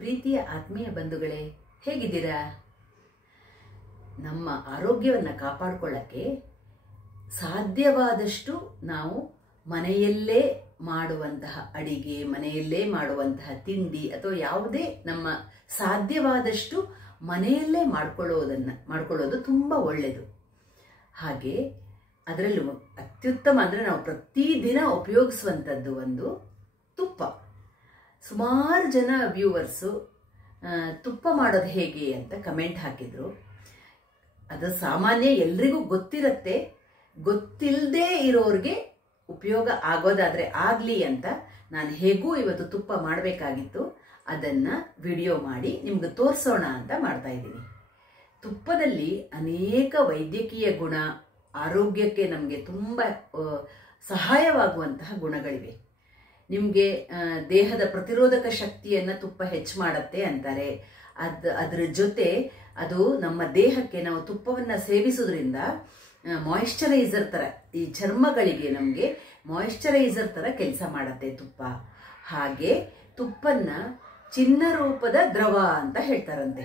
ಪ್ರೀತಿಯ ಆತ್ಮೀಯ ಬಂಧುಗಳೇ, ಹೇಗಿದ್ದೀರಾ? ನಮ್ಮ ಆರೋಗ್ಯವನ್ನು ಕಾಪಾಡಿಕೊಳ್ಳಕ್ಕೆ ಸಾಧ್ಯವಾದಷ್ಟು ನಾವು ಮನೆಯಲ್ಲೇ ಮಾಡುವಂತಹ ಅಡಿಗೆ, ಮನೆಯಲ್ಲೇ ಮಾಡುವಂತಹ ತಿಂಡಿ ಅಥವಾ ಯಾವುದೇ ನಮ್ಮ ಸಾಧ್ಯವಾದಷ್ಟು ಮನೆಯಲ್ಲೇ ಮಾಡ್ಕೊಳ್ಳೋದು ತುಂಬ ಒಳ್ಳೆಯದು. ಹಾಗೆ ಅದರಲ್ಲೂ ಅತ್ಯುತ್ತಮ ಅಂದರೆ ನಾವು ಪ್ರತಿದಿನ ಉಪಯೋಗಿಸುವಂಥದ್ದು ಒಂದು ತುಪ್ಪ. ಸುಮಾರು ಜನ ವ್ಯೂವರ್ಸು ತುಪ್ಪ ಮಾಡೋದು ಹೇಗೆ ಅಂತ ಕಮೆಂಟ್ ಹಾಕಿದ್ರು. ಅದು ಸಾಮಾನ್ಯ ಎಲ್ರಿಗೂ ಗೊತ್ತಿರುತ್ತೆ, ಗೊತ್ತಿಲ್ಲದೆ ಇರೋರಿಗೆ ಉಪಯೋಗ ಆಗೋದಾದರೆ ಆಗಲಿ ಅಂತ ನಾನು ಹೇಗೂ ಇವತ್ತು ತುಪ್ಪ ಮಾಡಬೇಕಾಗಿತ್ತು. ಅದನ್ನು ವಿಡಿಯೋ ಮಾಡಿ ನಿಮ್ಗೆ ತೋರಿಸೋಣ ಅಂತ ಮಾಡ್ತಾ ಇದ್ದೀನಿ. ತುಪ್ಪದಲ್ಲಿ ಅನೇಕ ವೈದ್ಯಕೀಯ ಗುಣ, ಆರೋಗ್ಯಕ್ಕೆ ನಮಗೆ ತುಂಬ ಸಹಾಯವಾಗುವಂತಹ ಗುಣಗಳಿವೆ. ನಿಮಗೆ ದೇಹದ ಪ್ರತಿರೋಧಕ ಶಕ್ತಿಯನ್ನು ತುಪ್ಪ ಹೆಚ್ಚು ಮಾಡುತ್ತೆ ಅಂತಾರೆ. ಅದರ ಜೊತೆ ಅದು ನಮ್ಮ ದೇಹಕ್ಕೆ ನಾವು ತುಪ್ಪವನ್ನು ಸೇವಿಸೋದ್ರಿಂದ ಮಾಯಿಶ್ಚರೈಸರ್ ಥರ, ಈ ಚರ್ಮಗಳಿಗೆ ನಮಗೆ ಮಾಯಿಶ್ಚರೈಸರ್ ಥರ ಕೆಲಸ ಮಾಡುತ್ತೆ ತುಪ್ಪ. ಹಾಗೆ ತುಪ್ಪನ್ನ ಚಿನ್ನ ರೂಪದ ದ್ರವ ಅಂತ ಹೇಳ್ತಾರಂತೆ.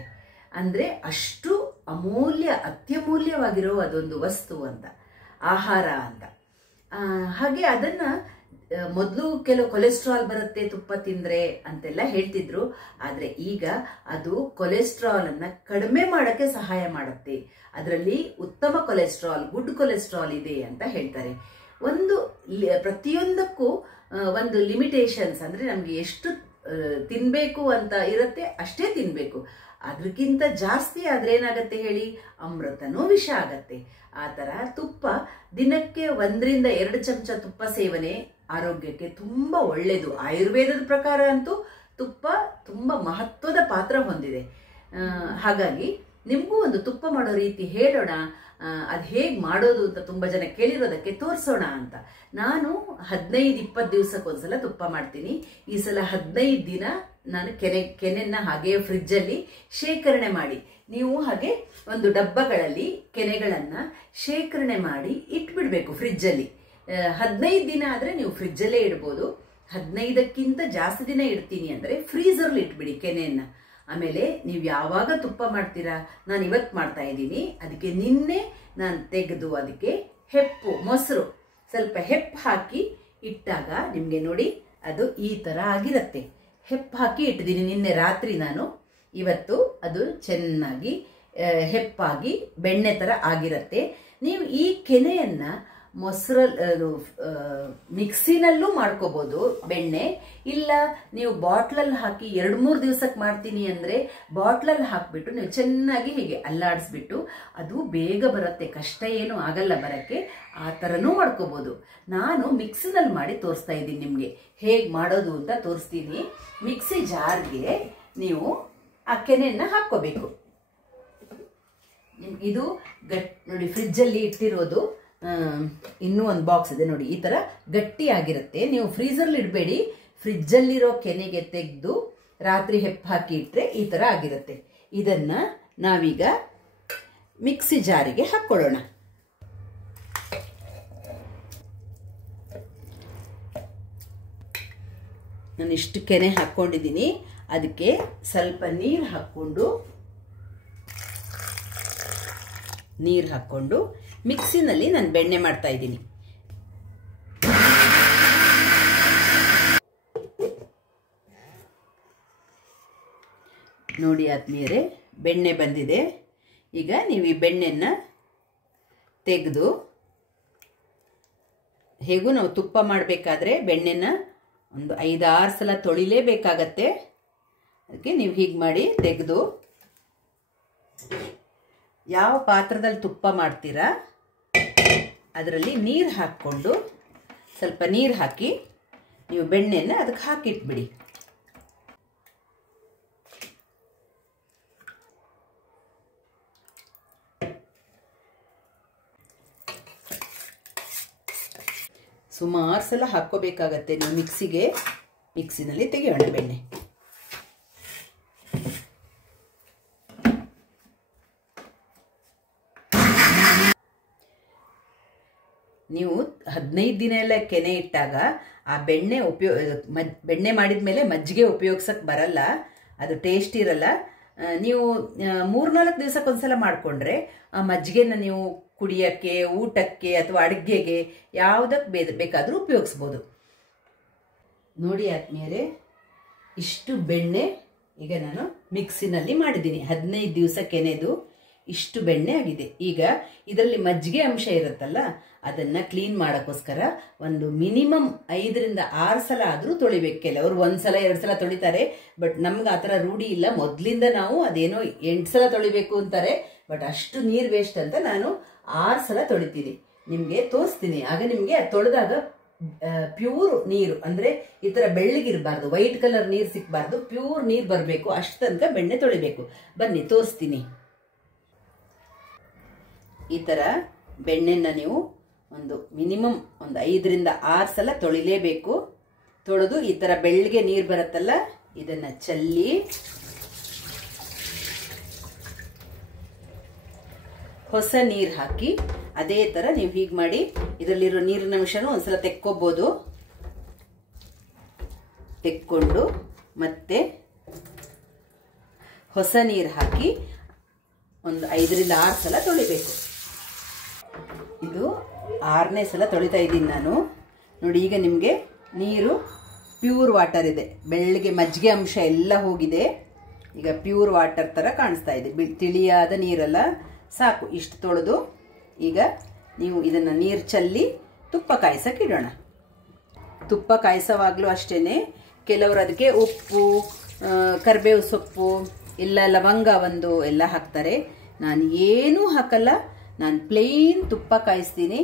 ಅಂದರೆ ಅಷ್ಟು ಅಮೂಲ್ಯ, ಅತ್ಯಮೂಲ್ಯವಾಗಿರೋ ಅದೊಂದು ವಸ್ತು ಅಂತ, ಆಹಾರ ಅಂತ. ಹಾಗೆ ಅದನ್ನು ಮೊದಲು ಕೆಲವು ಕೊಲೆಸ್ಟ್ರಾಲ್ ಬರುತ್ತೆ ತುಪ್ಪ ತಿಂದರೆ ಅಂತೆಲ್ಲ ಹೇಳ್ತಿದ್ರು. ಆದರೆ ಈಗ ಅದು ಕೊಲೆಸ್ಟ್ರಾಲನ್ನು ಕಡಿಮೆ ಮಾಡೋಕ್ಕೆ ಸಹಾಯ ಮಾಡುತ್ತೆ. ಅದರಲ್ಲಿ ಉತ್ತಮ ಕೊಲೆಸ್ಟ್ರಾಲ್, ಗುಡ್ ಕೊಲೆಸ್ಟ್ರಾಲ್ ಇದೆ ಅಂತ ಹೇಳ್ತಾರೆ. ಪ್ರತಿಯೊಂದಕ್ಕೂ ಒಂದು ಲಿಮಿಟೇಷನ್ಸ್, ಅಂದರೆ ನಮಗೆ ಎಷ್ಟು ತಿನ್ನಬೇಕು ಅಂತ ಇರುತ್ತೆ ಅಷ್ಟೇ ತಿನ್ನಬೇಕು. ಅದಕ್ಕಿಂತ ಜಾಸ್ತಿ ಆದರೆ ಏನಾಗತ್ತೆ ಹೇಳಿ, ಅಮೃತನೂ ವಿಷ ಆಗತ್ತೆ. ಆ ಥರ ತುಪ್ಪ ದಿನಕ್ಕೆ 1 ರಿಂದ 2 ಚಮಚ ತುಪ್ಪ ಸೇವನೆ ಆರೋಗ್ಯಕ್ಕೆ ತುಂಬ ಒಳ್ಳೆಯದು. ಆಯುರ್ವೇದದ ಪ್ರಕಾರ ಅಂತೂ ತುಪ್ಪ ತುಂಬ ಮಹತ್ವದ ಪಾತ್ರ ಹೊಂದಿದೆ. ಹಾಗಾಗಿ ನಿಮಗೂ ಒಂದು ತುಪ್ಪ ಮಾಡೋ ರೀತಿ ಹೇಳೋಣ. ಅದು ಹೇಗೆ ಮಾಡೋದು ಅಂತ ತುಂಬ ಜನ ಕೇಳಿರೋದಕ್ಕೆ ತೋರಿಸೋಣ ಅಂತ ನಾನು 15-20 ದಿವಸಕ್ಕೊಂದ್ಸಲ ತುಪ್ಪ ಮಾಡ್ತೀನಿ. ಈ ಸಲ 15 ದಿನ ನಾನು ಕೆನೆಯನ್ನು ಹಾಗೆ ಫ್ರಿಜ್ಜಲ್ಲಿ ಶೇಖರಣೆ ಮಾಡಿ, ನೀವು ಹಾಗೆ ಒಂದು ಡಬ್ಬಗಳಲ್ಲಿ ಕೆನೆಗಳನ್ನು ಶೇಖರಣೆ ಮಾಡಿ ಇಟ್ಬಿಡ್ಬೇಕು ಫ್ರಿಜ್ಜಲ್ಲಿ. 15 ದಿನ ಆದರೆ ನೀವು ಫ್ರಿಜ್ಜಲ್ಲೇ ಇಡ್ಬೋದು. 15ಕ್ಕಿಂತ ಜಾಸ್ತಿ ದಿನ ಇಡ್ತೀನಿ ಅಂದರೆ ಫ್ರೀಝರ್ಲಿ ಇಟ್ಬಿಡಿ ಕೆನೆಯನ್ನು. ಆಮೇಲೆ ನೀವು ಯಾವಾಗ ತುಪ್ಪ ಮಾಡ್ತೀರಾ, ನಾನು ಇವತ್ತು ಮಾಡ್ತಾ ಇದ್ದೀನಿ, ಅದಕ್ಕೆ ನಿನ್ನೆ ನಾನು ತೆಗೆದು ಅದಕ್ಕೆ ಮೊಸರು ಸ್ವಲ್ಪ ಹೆಪ್ಪು ಹಾಕಿ ಇಟ್ಟಾಗ ನಿಮಗೆ ನೋಡಿ ಅದು ಈ ಥರ ಆಗಿರುತ್ತೆ. ಹೆಪ್ಪು ಹಾಕಿ ಇಟ್ಟಿದ್ದೀನಿ ನಿನ್ನೆ ರಾತ್ರಿ ನಾನು. ಇವತ್ತು ಅದು ಚೆನ್ನಾಗಿ ಹೆಪ್ಪಾಗಿ ಬೆಣ್ಣೆ ಥರ ಆಗಿರುತ್ತೆ. ನೀವು ಈ ಕೆನೆಯನ್ನು ಮಿಕ್ಸಿನಲ್ಲೂ ಮಾಡ್ಕೋಬೋದು ಬೆಣ್ಣೆ. ಇಲ್ಲ ನೀವು ಬಾಟ್ಲಲ್ಲಿ ಹಾಕಿ 2-3 ದಿವಸಕ್ಕೆ ಮಾಡ್ತೀನಿ ಅಂದರೆ ಬಾಟ್ಲಲ್ಲಿ ಹಾಕಿಬಿಟ್ಟು ನೀವು ಚೆನ್ನಾಗಿ ಹೀಗೆ ಅಲ್ಲಾಡಿಸ್ಬಿಟ್ಟು, ಅದು ಬೇಗ ಬರುತ್ತೆ, ಕಷ್ಟ ಏನೂ ಆಗಲ್ಲ ಬರೋಕ್ಕೆ. ಆ ಥರನೂ ಮಾಡ್ಕೋಬೋದು. ನಾನು ಮಿಕ್ಸಿನಲ್ಲಿ ಮಾಡಿ ತೋರಿಸ್ತಾ ಇದ್ದೀನಿ, ನಿಮಗೆ ಹೇಗೆ ಮಾಡೋದು ಅಂತ ತೋರಿಸ್ತೀನಿ. ಮಿಕ್ಸಿ ಜಾರ್ಗೆ ನೀವು ಆ ಕೆನೆಯನ್ನು ಹಾಕ್ಕೋಬೇಕು. ಇದು ನೋಡಿ ಫ್ರಿಜ್ಜಲ್ಲಿ ಇಟ್ಟಿರೋದು ಇನ್ನೂ ಒಂದು ಬಾಕ್ಸ್ ಇದೆ ನೋಡಿ, ಈ ಥರ ಗಟ್ಟಿಯಾಗಿರುತ್ತೆ. ನೀವು ಫ್ರೀಝರ್ಲಿ ಇಡಬೇಡಿ, ಫ್ರಿಜ್ಜಲ್ಲಿರೋ ಕೆನೆಗೆ ತೆಗೆದು ರಾತ್ರಿ ಹೆಪ್ಪು ಹಾಕಿ ಇಟ್ಟರೆ ಈ ಥರ ಆಗಿರುತ್ತೆ. ಇದನ್ನು ನಾವೀಗ ಮಿಕ್ಸಿ ಜಾರಿಗೆ ಹಾಕ್ಕೊಳ್ಳೋಣ. ನಾನು ಇಷ್ಟು ಕೆನೆ ಹಾಕ್ಕೊಂಡಿದ್ದೀನಿ. ಅದಕ್ಕೆ ಸ್ವಲ್ಪ ನೀರು ಹಾಕ್ಕೊಂಡು ಮಿಕ್ಸಿನಲ್ಲಿ ನಾನು ಬೆಣ್ಣೆ ಮಾಡ್ತಾ ಇದ್ದೀನಿ. ನೋಡಿ ಆತ್ಮೀಯರೇ, ಬೆಣ್ಣೆ ಬಂದಿದೆ. ಈಗ ನೀವು ಈ ಬೆಣ್ಣೆಯನ್ನು ತೆಗೆದು, ಹೇಗೂ ನಾವು ತುಪ್ಪ ಮಾಡಬೇಕಾದ್ರೆ ಬೆಣ್ಣೆನ ಒಂದು 5-6 ಸಲ ತೊಳಿಲೇಬೇಕಾಗತ್ತೆ. ಅದಕ್ಕೆ ನೀವು ಹೀಗೆ ಮಾಡಿ ತೆಗೆದು, ಯಾವ ಪಾತ್ರದಲ್ಲಿ ತುಪ್ಪ ಮಾಡ್ತೀರಾ ಅದರಲ್ಲಿ ನೀರು ಹಾಕ್ಕೊಂಡು, ಸ್ವಲ್ಪ ನೀರು ಹಾಕಿ ನೀವು ಬೆಣ್ಣೆಯನ್ನು ಅದಕ್ಕೆ ಹಾಕಿಟ್ಬಿಡಿ. ಸುಮಾರು ಸಲ ಹಾಕ್ಕೋಬೇಕಾಗತ್ತೆ ನೀವು ಮಿಕ್ಸಿನಲ್ಲಿ ತೆಗೆಯೋಣ ಬೆಣ್ಣೆ. ನೀವು 15 ದಿನ ಎಲ್ಲ ಕೆನೆ ಇಟ್ಟಾಗ ಆ ಬೆಣ್ಣೆ ಮಾಡಿದ ಮೇಲೆ ಮಜ್ಜಿಗೆ ಉಪಯೋಗಿಸಕ್ಕೆ ಬರಲ್ಲ. ಅದು ಟೇಸ್ಟ್ ಇರಲ್ಲ. ನೀವು 3-4 ದಿವಸಕ್ಕೊಂದ್ಸಲ ಮಾಡಿಕೊಂಡ್ರೆ ಆ ಮಜ್ಜಿಗೆನ ನೀವು ಕುಡಿಯೋಕ್ಕೆ, ಊಟಕ್ಕೆ ಅಥವಾ ಅಡುಗೆಗೆ ಯಾವುದಕ್ಕೆ ಬೇಕಾದರೂ ಉಪಯೋಗಿಸ್ಬೋದು. ನೋಡಿ ಆದ್ಮೇಲೆ ಇಷ್ಟು ಬೆಣ್ಣೆ ಈಗ ನಾನು ಮಿಕ್ಸಿನಲ್ಲಿ ಮಾಡಿದ್ದೀನಿ. 15 ದಿವಸ ಕೆನೆದು ಇಷ್ಟು ಬೆಣ್ಣೆ ಆಗಿದೆ. ಈಗ ಇದರಲ್ಲಿ ಮಜ್ಜಿಗೆ ಅಂಶ ಇರುತ್ತಲ್ಲ, ಅದನ್ನ ಕ್ಲೀನ್ ಮಾಡೋಕ್ಕೋಸ್ಕರ ಒಂದು ಮಿನಿಮಮ್ 5-6 ಸಲ ಆದರೂ ತೊಳಿಬೇಕು. ಕೆಲವರು 1 ಸಲ 2 ಸಲ ತೊಳಿತಾರೆ, ಬಟ್ ನಮ್ಗೆ ಆ ಥರ ರೂಢಿ ಇಲ್ಲ. ಮೊದಲಿಂದ ನಾವು ಅದೇನೋ 8 ಸಲ ತೊಳಿಬೇಕು ಅಂತಾರೆ, ಬಟ್ ಅಷ್ಟು ನೀರು ವೇಸ್ಟ್ ಅಂತ ನಾನು 6 ಸಲ ತೊಳಿತೀನಿ. ನಿಮಗೆ ತೋರಿಸ್ತೀನಿ. ಆಗ ನಿಮಗೆ ಅದು ತೊಳೆದಾಗ ಪ್ಯೂರ್ ನೀರು, ಅಂದ್ರೆ ಈ ತರ ಬೆಳ್ಳಗಿರಬಾರ್ದು, ವೈಟ್ ಕಲರ್ ನೀರು ಸಿಕ್ಬಾರ್ದು, ಪ್ಯೂರ್ ನೀರು ಬರಬೇಕು. ಅಷ್ಟು ತನಕ ಬೆಣ್ಣೆ ತೊಳಿಬೇಕು. ಬನ್ನಿ ತೋರಿಸ್ತೀನಿ. ಈ ತರ ಬೆಣ್ಣೆನ ನೀವು ಒಂದು ಮಿನಿಮಮ್ 5-6 ಸಲ ತೊಳಿಲೇಬೇಕು. ತೊಳೆದು ಈ ತರ ಬೆಳ್ಳಗೆ ನೀರು ಬರುತ್ತಲ್ಲ, ಇದನ್ನ ಚೆಲ್ಲಿ ಹೊಸ ನೀರು ಹಾಕಿ ಅದೇ ತರ ನೀವು ಹೀಗೆ ಮಾಡಿ ಇದರಲ್ಲಿರೋ ನೀರಿನ ಅಂಶನೂ ಒಂದ್ಸಲ ತೆಕ್ಕೋಬಹುದು. ತೆಕ್ಕೊಂಡು ಮತ್ತೆ ಹೊಸ ನೀರು ಹಾಕಿ ಒಂದು 5-6 ಸಲ ತೊಳಿಬೇಕು. ಇದು 6ನೇ ಸಲ ತೊಳಿತಾ ಇದ್ದೀನಿ ನಾನು. ನೋಡಿ ಈಗ ನಿಮಗೆ ನೀರು ಪ್ಯೂರ್ ವಾಟರ್ ಇದೆ. ಬೆಳ್ಳಗೆ ಮಜ್ಜಿಗೆ ಅಂಶ ಎಲ್ಲ ಹೋಗಿದೆ. ಈಗ ಪ್ಯೂರ್ ವಾಟರ್ ತರ ಕಾಣಿಸ್ತಾ ಇದೆ. ತಿಳಿಯಾದ ನೀರಲ್ಲ, ಸಾಕು ಇಷ್ಟು ತೊಳೆದು. ಈಗ ನೀವು ಇದನ್ನ ನೀರು ಚೆಲ್ಲಿ ತುಪ್ಪ ಕಾಯಿಸಕ್ಕೆ ಇಡೋಣ. ತುಪ್ಪ ಕಾಯಿಸೋವಾಗಲೂ ಅಷ್ಟೇನೆ, ಕೆಲವರು ಅದಕ್ಕೆ ಉಪ್ಪು, ಕರಿಬೇವು ಸೊಪ್ಪು, ಇಲ್ಲ ಲವಂಗ ಒಂದು ಎಲ್ಲ ಹಾಕ್ತಾರೆ. ನಾನು ಏನೂ ಹಾಕಲ್ಲ. ನಾನು ಪ್ಲೇನ್ ತುಪ್ಪ ಕಾಯಿಸ್ತೀನಿ.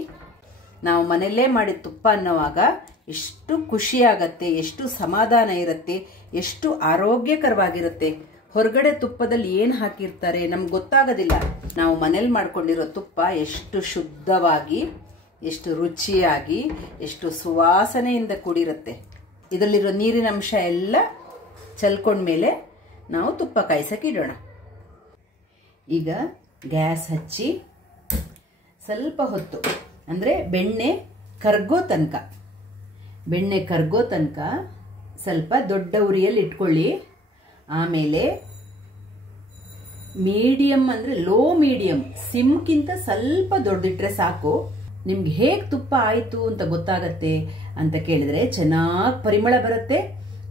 ನಾವು ಮನೆಯಲ್ಲೇ ಮಾಡಿದ ತುಪ್ಪ ಅನ್ನೋವಾಗ ಎಷ್ಟು ಖುಷಿ ಆಗತ್ತೆ, ಎಷ್ಟು ಸಮಾಧಾನ ಇರುತ್ತೆ, ಎಷ್ಟು ಆರೋಗ್ಯಕರವಾಗಿರುತ್ತೆ. ಹೊರಗಡೆ ತುಪ್ಪದಲ್ಲಿ ಏನು ಹಾಕಿರ್ತಾರೆ ನಮ್ಗೆ ಗೊತ್ತಾಗೋದಿಲ್ಲ. ನಾವು ಮನೇಲಿ ಮಾಡ್ಕೊಂಡಿರೋ ತುಪ್ಪ ಎಷ್ಟು ಶುದ್ಧವಾಗಿ, ಎಷ್ಟು ರುಚಿಯಾಗಿ, ಎಷ್ಟು ಸುವಾಸನೆಯಿಂದ ಕೂಡಿರುತ್ತೆ. ಇದರಲ್ಲಿರೋ ನೀರಿನ ಅಂಶ ಎಲ್ಲ ಚೆಲ್ಕೊಂಡ್ಮೇಲೆ ನಾವು ತುಪ್ಪ ಕಾಯಿಸಕ್ಕೆ ಇಡೋಣ. ಈಗ ಗ್ಯಾಸ್ ಹಚ್ಚಿ ಸ್ವಲ್ಪ ಹೊತ್ತು, ಅಂದರೆ ಬೆಣ್ಣೆ ಕರ್ಗೋ ತನಕ ಸ್ವಲ್ಪ ದೊಡ್ಡ ಉರಿಯಲ್ಲಿ ಇಟ್ಕೊಳ್ಳಿ. ಆಮೇಲೆ ಮೀಡಿಯಂ, ಅಂದರೆ ಲೋ ಮೀಡಿಯಂ, ಸಿಮ್ಗಿಂತ ಸ್ವಲ್ಪ ದೊಡ್ಡದಿಟ್ರೆ ಸಾಕು. ನಿಮ್ಗೆ ಹೇಗೆ ತುಪ್ಪ ಆಯಿತು ಅಂತ ಗೊತ್ತಾಗತ್ತೆ ಅಂತ ಕೇಳಿದ್ರೆ, ಚೆನ್ನಾಗಿ ಪರಿಮಳ ಬರುತ್ತೆ.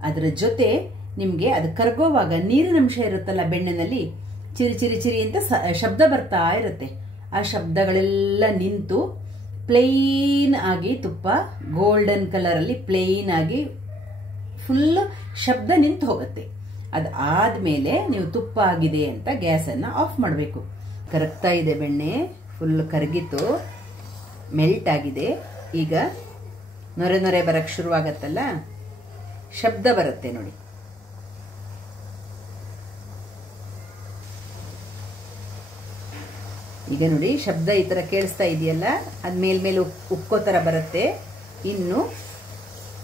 ಅದರ ಜೊತೆ ನಿಮಗೆ ಅದು ಕರ್ಗೋವಾಗ ನೀರಿನ ಅಂಶ ಇರುತ್ತಲ್ಲ ಬೆಣ್ಣೆನಲ್ಲಿ, ಚಿರಿ ಚಿರಿ ಚಿರಿ ಅಂತ ಶಬ್ದ ಬರ್ತಾ ಇರುತ್ತೆ. ಆ ಶಬ್ದಗಳೆಲ್ಲ ನಿಂತು ಪ್ಲೇನ್ ಆಗಿ ತುಪ್ಪ ಗೋಲ್ಡನ್ ಕಲರಲ್ಲಿ ಪ್ಲೇನ್ ಆಗಿ ಫುಲ್ ಶಬ್ದ ನಿಂತು ಹೋಗುತ್ತೆ. ಅದಾದ್ಮೇಲೆ ನೀವು ತುಪ್ಪ ಆಗಿದೆ ಅಂತ ಗ್ಯಾಸನ್ನು ಆಫ್ ಮಾಡಬೇಕು. ಕರಗ್ತಾ ಇದೆ ಬೆಣ್ಣೆ, ಫುಲ್ ಕರಗಿತು, ಮೆಲ್ಟ್ ಆಗಿದೆ. ಈಗ ನೊರೆ ನೊರೆ ಬರಕ್ಕೆ ಶುರುವಾಗತ್ತಲ್ಲ, ಶಬ್ದ ಬರುತ್ತೆ ನೋಡಿ. ಈಗ ನೋಡಿ ಶಬ್ದ ಈ ಥರ ಕೇಳಿಸ್ತಾ ಇದೆಯಲ್ಲ, ಅದು ಮೇಲ್ಮೇಲೆ ಉಕ್ಕೋ ಥರ ಬರುತ್ತೆ. ಇನ್ನು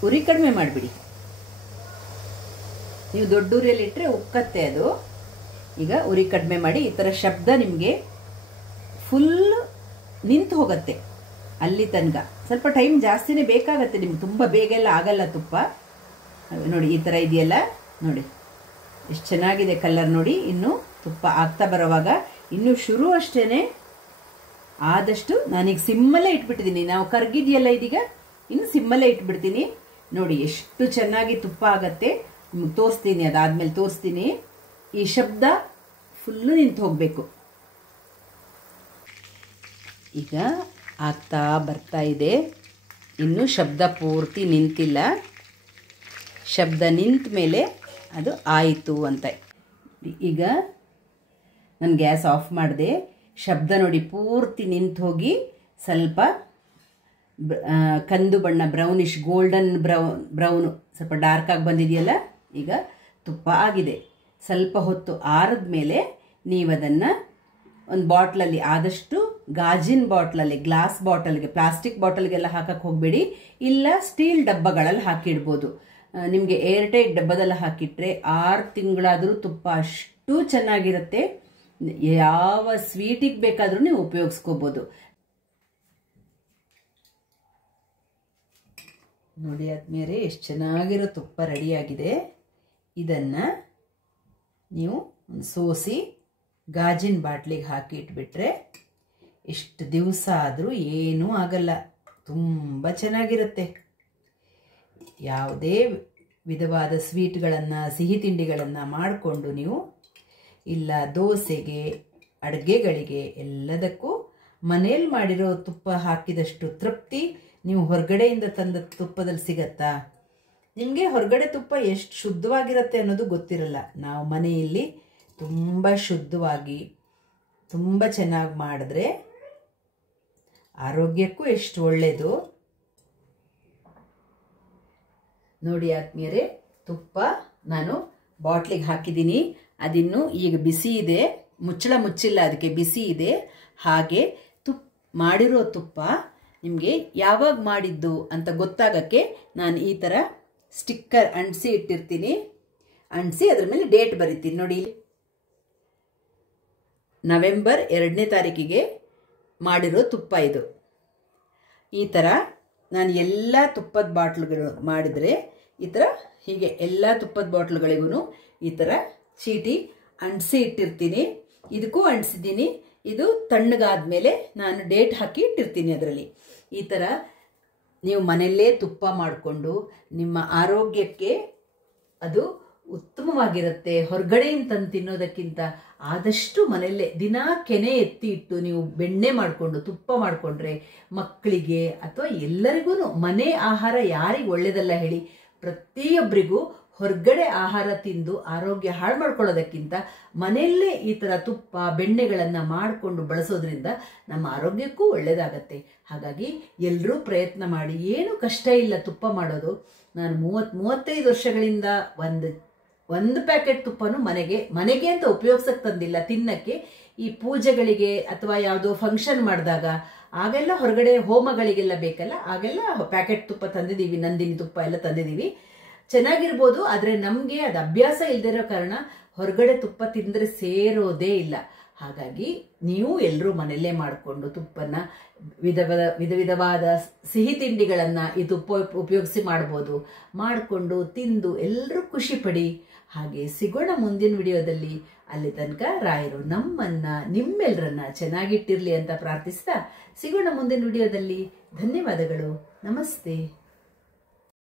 ಉರಿ ಕಡಿಮೆ ಮಾಡಿಬಿಡಿ. ನೀವು ದೊಡ್ಡ ಉರಿಯಲ್ಲಿ ಇಟ್ಟರೆ ಉಕ್ಕತ್ತೆ ಅದು. ಈಗ ಉರಿ ಕಡಿಮೆ ಮಾಡಿ. ಈ ಥರ ಶಬ್ದ ನಿಮಗೆ ಫುಲ್ ನಿಂತು ಹೋಗುತ್ತೆ ಅಲ್ಲಿ ತನಕ. ಸ್ವಲ್ಪ ಟೈಮ್ ಜಾಸ್ತಿನೇ ಬೇಕಾಗತ್ತೆ ನಿಮ್ಗೆ, ತುಂಬ ಬೇಗ ಎಲ್ಲ ಆಗಲ್ಲ ತುಪ್ಪ. ನೋಡಿ ಈ ಥರ ಇದೆಯಲ್ಲ, ನೋಡಿ ಎಷ್ಟು ಚೆನ್ನಾಗಿದೆ ಕಲರ್ ನೋಡಿ. ಇನ್ನು ತುಪ್ಪ ಆಗ್ತಾ ಬರೋವಾಗ ಇನ್ನು ಶುರು ಅಷ್ಟೇನೆ. ಆದಷ್ಟು ನಾನೀಗ ಸಿಮ್ಮಲ್ಲೇ ಇಟ್ಬಿಟ್ಟಿದ್ದೀನಿ. ನಾವು ಕರ್ಗಿದೆಯಲ್ಲ ಇದೀಗ, ಇನ್ನು ಸಿಮ್ಮಲ್ಲೇ ಇಟ್ಬಿಡ್ತೀನಿ. ನೋಡಿ ಎಷ್ಟು ಚೆನ್ನಾಗಿ ತುಪ್ಪ ಆಗತ್ತೆ. ನಿಮ್ಗೆ ತೋರಿಸ್ತೀನಿ, ಅದಾದ್ಮೇಲೆ ತೋರಿಸ್ತೀನಿ. ಈ ಶಬ್ದ ಫುಲ್ಲು ನಿಂತು ಹೋಗಬೇಕು. ಈಗ ಆಗ್ತಾ ಬರ್ತಾ ಇದೆ. ಇನ್ನು ಶಬ್ದ ಪೂರ್ತಿ ನಿಂತಿಲ್ಲ. ಶಬ್ದ ನಿಂತ ಮೇಲೆ ಅದು ಆಯಿತು ಅಂತ. ಈಗ ನಾನು ಗ್ಯಾಸ್ ಆಫ್ ಮಾಡಿದೆ. ಶಬ್ದ ನೋಡಿ ಪೂರ್ತಿ ನಿಂತು ಹೋಗಿ ಸ್ವಲ್ಪ ಕಂದು ಬಣ್ಣ, ಬ್ರೌನಿಶ್ ಗೋಲ್ಡನ್ ಬ್ರೌನು ಸ್ವಲ್ಪ ಡಾರ್ಕ್ ಆಗಿ ಬಂದಿದೆಯಲ್ಲ. ಈಗ ತುಪ್ಪ ಆಗಿದೆ. ಸ್ವಲ್ಪ ಹೊತ್ತು ಆರಿದ ಮೇಲೆ ನೀವು ಅದನ್ನು ಒಂದು ಬಾಟ್ಲಲ್ಲಿ, ಆದಷ್ಟು ಗಾಜಿನ ಬಾಟ್ಲಲ್ಲಿ, ಗ್ಲಾಸ್ ಬಾಟಲ್ಗೆ, ಪ್ಲಾಸ್ಟಿಕ್ ಬಾಟಲ್ಗೆಲ್ಲ ಹಾಕಕ್ಕೆ ಹೋಗಬೇಡಿ. ಇಲ್ಲ ಸ್ಟೀಲ್ ಡಬ್ಬಗಳಲ್ಲಿ ಹಾಕಿಡ್ಬೋದು. ನಿಮಗೆ ಏರ್ಟೈಟ್ ಡಬ್ಬದಲ್ಲಿ ಹಾಕಿಟ್ರೆ 6 ತಿಂಗಳಾದರೂ ತುಪ್ಪ ಅಷ್ಟು ಚೆನ್ನಾಗಿರುತ್ತೆ. ಯಾವ ಸ್ವೀಟಿಗೆ ಬೇಕಾದರೂ ನೀವು ಉಪಯೋಗಿಸ್ಕೋಬೋದು. ನೋಡಿ ಆದ್ಮೇಲೆ ಎಷ್ಟು ಚೆನ್ನಾಗಿರೋ ತುಪ್ಪ ರೆಡಿಯಾಗಿದೆ. ಇದನ್ನು ನೀವು ಸೋಸಿ ಗಾಜಿನ ಬಾಟ್ಲಿಗೆ ಹಾಕಿ ಇಟ್ಬಿಟ್ರೆ ಎಷ್ಟು ದಿವಸ ಆದರೂ ಏನೂ ಆಗಲ್ಲ, ತುಂಬ ಚೆನ್ನಾಗಿರುತ್ತೆ. ಯಾವುದೇ ವಿಧವಾದ ಸ್ವೀಟ್ಗಳನ್ನು, ಸಿಹಿ ತಿಂಡಿಗಳನ್ನು ಮಾಡಿಕೊಂಡು ನೀವು ಇಲ್ಲ ದೋಸೆಗೆ, ಅಡುಗೆಗಳಿಗೆ ಎಲ್ಲದಕ್ಕೂ ಮನೇಲಿ ಮಾಡಿರೋ ತುಪ್ಪ ಹಾಕಿದಷ್ಟು ತೃಪ್ತಿ ನೀವು ಹೊರಗಡೆಯಿಂದ ತಂದ ತುಪ್ಪದಲ್ಲಿ ಸಿಗತ್ತಾ? ನಿಮಗೆ ಹೊರಗಡೆ ತುಪ್ಪ ಎಷ್ಟು ಶುದ್ಧವಾಗಿರುತ್ತೆ ಅನ್ನೋದು ಗೊತ್ತಿರಲ್ಲ. ನಾವು ಮನೆಯಲ್ಲಿ ತುಂಬ ಶುದ್ಧವಾಗಿ ತುಂಬ ಚೆನ್ನಾಗಿ ಮಾಡಿದ್ರೆ ಆರೋಗ್ಯಕ್ಕೂ ಎಷ್ಟು ಒಳ್ಳೆಯದು ನೋಡಿ. ಆತ್ಮೀಯರೇ, ತುಪ್ಪ ನಾನು ಬಾಟ್ಲಿಗೆ ಹಾಕಿದ್ದೀನಿ. ಅದಿನ್ನೂ ಈಗ ಬಿಸಿ ಇದೆ, ಮುಚ್ಚಿಲ್ಲ, ಅದಕ್ಕೆ ಬಿಸಿ ಇದೆ. ಹಾಗೆ ಮಾಡಿರೋ ತುಪ್ಪ ನಿಮಗೆ ಯಾವಾಗ ಮಾಡಿದ್ದು ಅಂತ ಗೊತ್ತಾಗಕ್ಕೆ ನಾನು ಈ ಥರ ಸ್ಟಿಕ್ಕರ್ ಅಂಟಿಸಿ ಇಟ್ಟಿರ್ತೀನಿ. ಅಂಟಿಸಿ ಅದ್ರ ಮೇಲೆ ಡೇಟ್ ಬರೀತೀನಿ ನೋಡಿ. ನವೆಂಬರ್ 2ನೇ ತಾರೀಕಿಗೆ ಮಾಡಿರೋ ತುಪ್ಪ ಇದು. ಈ ಥರ ನಾನು ಎಲ್ಲ ತುಪ್ಪದ ಬಾಟ್ಲುಗಳು ಮಾಡಿದರೆ ಈ ಥರ ಹೀಗೆ ಎಲ್ಲ ತುಪ್ಪದ ಬಾಟ್ಲುಗಳಿಗೂ ಈ ಥರ ಚೀಟಿ ಅಂಟಿಸಿ ಇಟ್ಟಿರ್ತೀನಿ. ಇದಕ್ಕೂ ಅಂಟಿಸಿದ್ದೀನಿ. ಇದು ತಣ್ಣಗಾದ್ಮೇಲೆ ನಾನು ಡೇಟ್ ಹಾಕಿ ಇಟ್ಟಿರ್ತೀನಿ ಅದರಲ್ಲಿ. ಈ ಥರ ನೀವು ಮನೆಯಲ್ಲೇ ತುಪ್ಪ ಮಾಡಿಕೊಂಡು ನಿಮ್ಮ ಆರೋಗ್ಯಕ್ಕೆ ಅದು ಉತ್ತಮವಾಗಿರುತ್ತೆ. ಹೊರಗಡೆಯಿಂದ ತಂದು ತಿನ್ನೋದಕ್ಕಿಂತ ಆದಷ್ಟು ಮನೆಯಲ್ಲೇ ದಿನಾ ಕೆನೆ ಎತ್ತಿ ಇಟ್ಟು ನೀವು ಬೆಣ್ಣೆ ಮಾಡಿಕೊಂಡು ತುಪ್ಪ ಮಾಡಿಕೊಂಡ್ರೆ ಮಕ್ಕಳಿಗೆ ಅಥವಾ ಎಲ್ಲರಿಗೂ ಮನೆ ಆಹಾರ ಯಾರಿಗೆ ಒಳ್ಳೆಯದಲ್ಲ ಹೇಳಿ? ಪ್ರತಿಯೊಬ್ಬರಿಗೂ ಹೊರಗಡೆ ಆಹಾರ ತಿಂದು ಆರೋಗ್ಯ ಹಾಳು ಮಾಡ್ಕೊಳ್ಳೋದಕ್ಕಿಂತ ಮನೆಯಲ್ಲೇ ಈ ಥರ ತುಪ್ಪ ಬೆಣ್ಣೆಗಳನ್ನು ಮಾಡಿಕೊಂಡು ಬಳಸೋದ್ರಿಂದ ನಮ್ಮ ಆರೋಗ್ಯಕ್ಕೂ ಒಳ್ಳೆಯದಾಗತ್ತೆ. ಹಾಗಾಗಿ ಎಲ್ಲರೂ ಪ್ರಯತ್ನ ಮಾಡಿ, ಏನು ಕಷ್ಟ ಇಲ್ಲ ತುಪ್ಪ ಮಾಡೋದು. ನಾನು 35 ವರ್ಷಗಳಿಂದ ಒಂದು ಪ್ಯಾಕೆಟ್ ತುಪ್ಪನೂ ಮನೆಗೆ ಅಂತ ಉಪಯೋಗಿಸಕ್ಕೆ ತಂದಿಲ್ಲ, ತಿನ್ನಕ್ಕೆ. ಈ ಪೂಜೆಗಳಿಗೆ ಅಥವಾ ಯಾವುದೋ ಫಂಕ್ಷನ್ ಮಾಡಿದಾಗ ಆಗೆಲ್ಲ ಹೊರಗಡೆ ಹೋಮಗಳಿಗೆಲ್ಲ ಬೇಕಲ್ಲ, ಆಗೆಲ್ಲ ಪ್ಯಾಕೆಟ್ ತುಪ್ಪ ತಂದಿದ್ದೀವಿ, ನಂದಿನಿ ತುಪ್ಪ ಎಲ್ಲ ತಂದಿದ್ದೀವಿ. ಚೆನ್ನಾಗಿರ್ಬೋದು, ಆದರೆ ನಮಗೆ ಅದು ಅಭ್ಯಾಸ ಇಲ್ದಿರೋ ಕಾರಣ ಹೊರಗಡೆ ತುಪ್ಪ ತಿಂದರೆ ಸೇರೋದೇ ಇಲ್ಲ. ಹಾಗಾಗಿ ನೀವು ಎಲ್ಲರೂ ಮನೆಯಲ್ಲೇ ಮಾಡಿಕೊಂಡು ತುಪ್ಪನ ವಿಧವಾದ ಸಿಹಿ ತಿಂಡಿಗಳನ್ನು ಈ ತುಪ್ಪ ಉಪಯೋಗಿಸಿ ಮಾಡ್ಬೋದು. ಮಾಡಿಕೊಂಡು ತಿಂದು ಎಲ್ಲರೂ ಖುಷಿ ಪಡಿ. ಹಾಗೆ ಸಿಗೋಣ ಮುಂದಿನ ವಿಡಿಯೋದಲ್ಲಿ. ಅಲ್ಲಿ ತನಕ ರಾಯರು ನಿಮ್ಮೆಲ್ಲರನ್ನ ಚೆನ್ನಾಗಿಟ್ಟಿರ್ಲಿ ಅಂತ ಪ್ರಾರ್ಥಿಸ್ತಾ ಸಿಗೋಣ ಮುಂದಿನ ವಿಡಿಯೋದಲ್ಲಿ. ಧನ್ಯವಾದಗಳು. ನಮಸ್ತೆ.